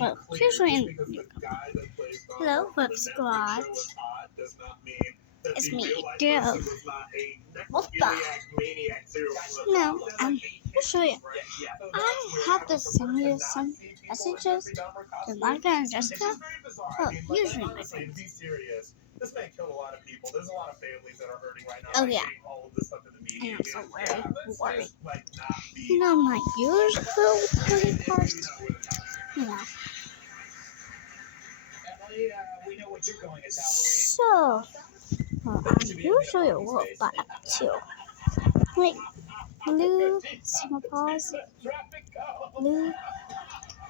Well, usually in Hello, Web Squad. It's me, Joe. Whoopa. No, usually I have to send you some messages to Monica and Jessica. Well, usually my friends. This may kill a lot of people. There's a lot of families that are hurting right now. Oh yeah. All of this stuff in the media. I'm so worried. You know my usual party part. You know. So, I'm usually a wolf, but I'm two. Like blue, small paws, blue,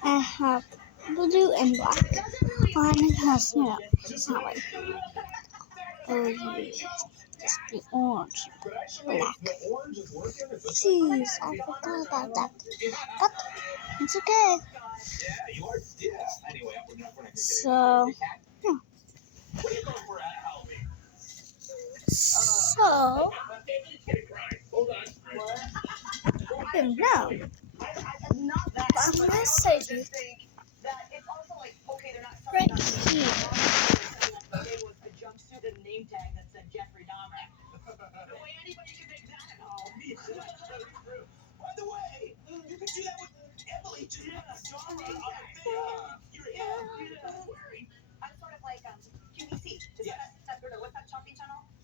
I have blue and black. On it has not like just the orange, black. Jeez, I forgot about that. But it's okay. So, yeah. So, no. I'm gonna say you right here.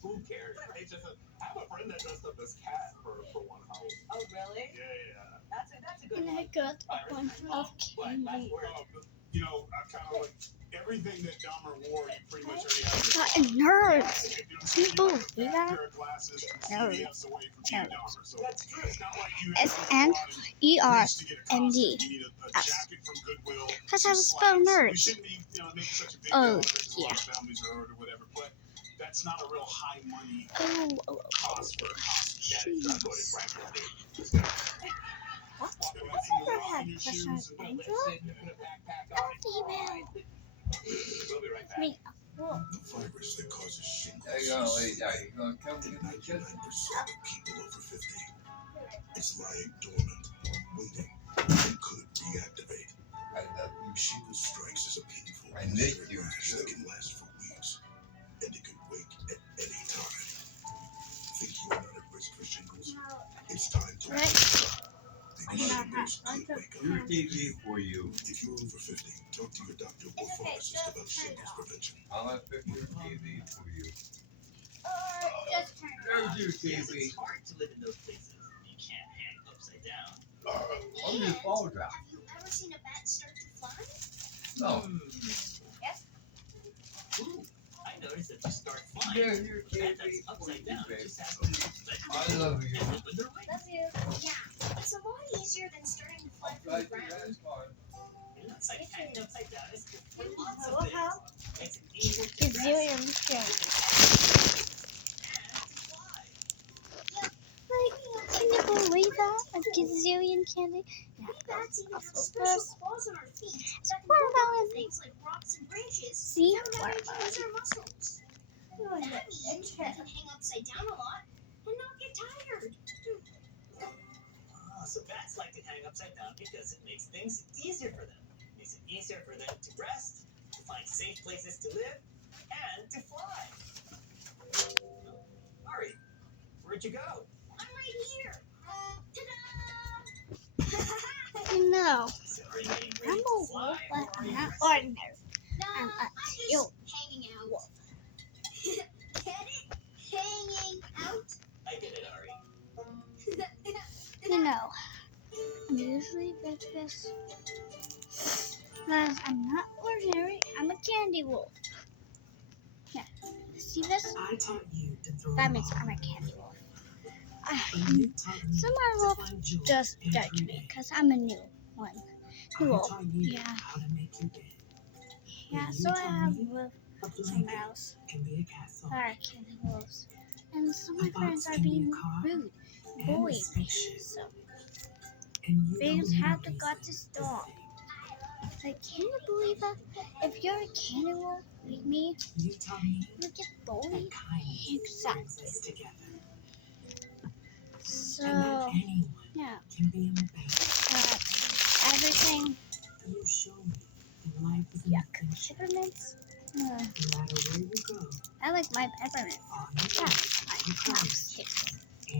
Who cares? It's just I have a friend that dressed up as cat for one house. Oh really? Yeah. That's a good one. And I got one of candy. You know, kind of like everything that Dahmer wore, you pretty much already have. Got a nerd. People do that. Nerds. SNERD. That's how to spell nerds. Oh yeah. That's not a real high money cost for a costume. What? I've never had crush on Angela. Female. Me. The virus that causes shingles. There you go. You're going to come get my kid? 99% of people over 50. It's lying dormant, waiting. It could reactivate. Shingles strikes is a painful rash that can last for weeks, and it can wake at any time. Think you are not at risk for shingles? It's time to wake up. Shingles could wake up. Your TV for you. If you're over 50, talk to your doctor or pharmacist about shingles prevention. I'll have to fix your TV for you. There's your TV. It's hard to live in those places. You can't hang upside down. I'm your fall drop. Have you ever seen a bat start to fly? No. Yes. Ooh, I noticed that you start flying. There's your TV. That's upside down. Just have to I love you. Love you. Yeah. It's a lot easier than starting to fly from the ground. It's like hanging upside down. It's for lots of things. Makes it easier to rest. Can you believe that? A gazillion candy? Yeah. Bats even have special claws on our feet that can hold on things like rocks and branches. See? That use our muscles. That means we can hang upside down a lot and not get tired. So bats like to hang upside down because it makes things easier for them. It makes it easier for them to rest, to find safe places to live, and to fly. Ari, where'd you go? I'm right here. Ta-da! No. So I'm a wolf, but I'm not ordinary. No, I'm just hanging out. Wolf. Get it? Hanging out? I get it, Ari. You know, I'm usually like this. Because I'm not ordinary, I'm a candy wolf. Yeah. See this? I taught you to throw that means I'm a candy wolf. Some other wolves just judge me because I'm a new one. New wolf. Yeah. Yeah, so I have wolf somewhere else. That are candy wolves. And some of my friends are being rude, bullying me. So they just have to got to stop. Like, can you believe that? If you're a candy wolf like me, you get bullied. Exactly. So, yeah. Everything Yuck. Peppermints? I like my peppermint. That's my chopsticks. I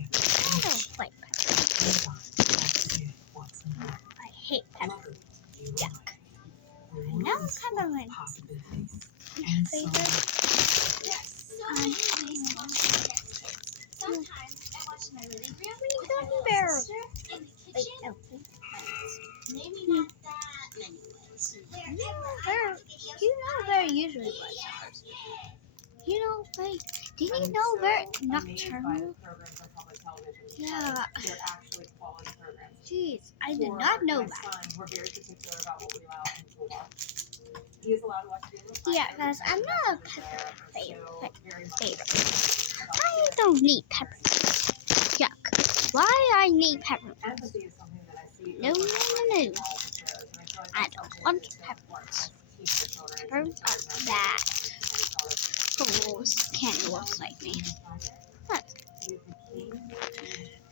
don't like peppermint. I hate peppermint. Yuck. No peppermint. Favorite? Sometimes I watch my living room. Gummy bears. Wait, oh. Maybe not that many ones. You know where usually was. You know, like, did you know where Nocturnal? Yeah. Jeez, I did not know that. We're very particular about what we allow him to watch. He is allowed to watch videos. Yeah, because I'm not a pepper favorite. I don't need peppermints. Yuck. Why I need peppermints? No, no, no, no. I don't want peppermints. Peppermints are bad. Fools can't look like me. What?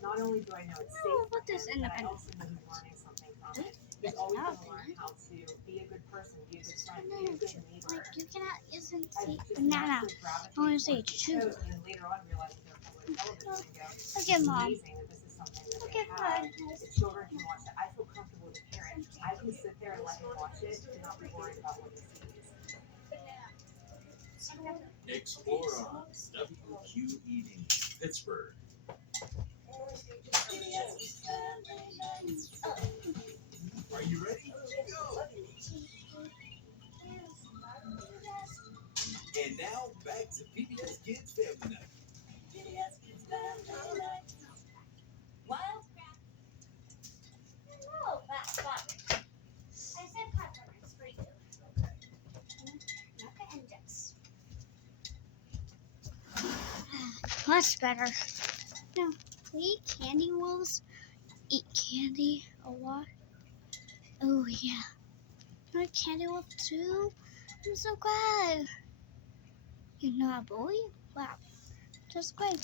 Not only do I know it's safe, What is but I independent? also know he's learning something from it. He's always going to learn how to be a good person, be a good friend, be a good neighbor. Like, you cannot listen to banana. I want to say chew. And then later on realize that they're public television and go, Look at mom. amazing that this is something that Look they at have. mom. The children can watch it. I feel comfortable with the parent. I can sit there and let him watch it and not be worried about what he sees. Explorer WQED Pittsburgh. Are you ready? Go! And now back to PBS Kids Family Night. PBS Kids Family Night. Wildcraft. No, that's fun. I said peppermints for you. Okay. And this. Much better. Now, we candy wolves eat candy a lot. Oh yeah. You're a candy wolf too? I'm so glad. You're not a boy? Wow. Just great.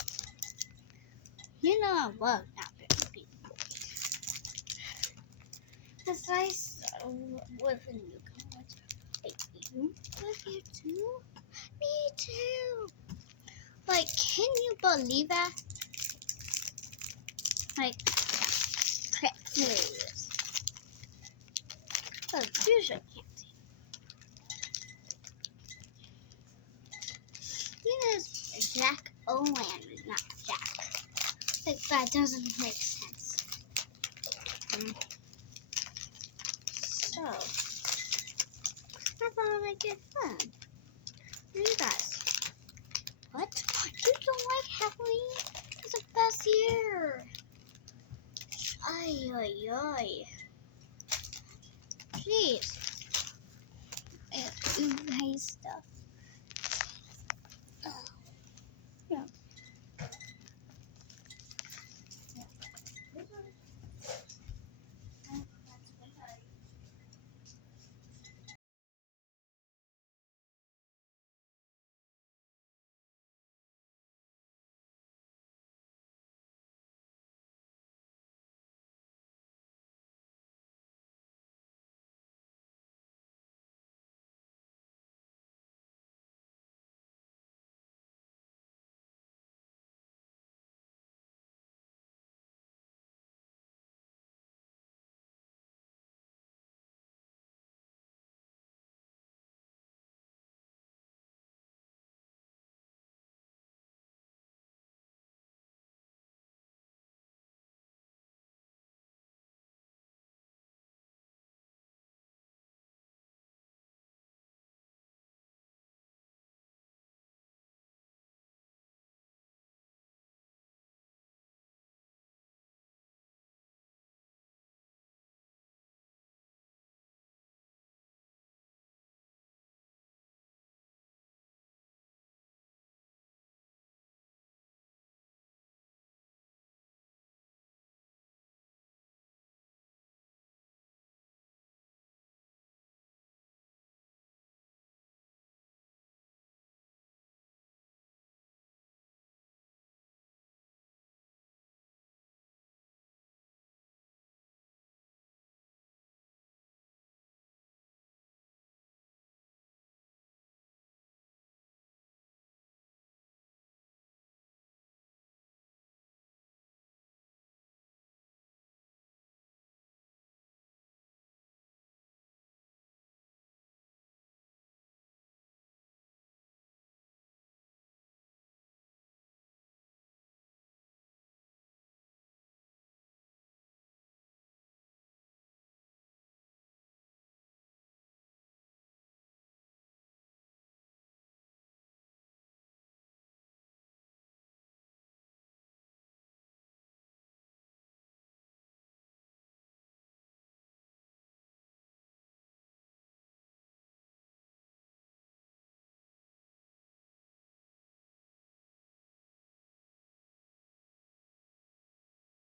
You know I love not being a boy. Because I live in New College. Wait, you live here too? Me too. Like, can you believe that? Like, pretzels. Oh, fusion candy. You know, it's Jack O'Lantern, not Jack. Like, that doesn't make sense. So, I thought I'd make it fun. You guys, what? You don't like Halloween? It's the best year. Ay, ay, ay. Jeez. Ooh, nice stuff.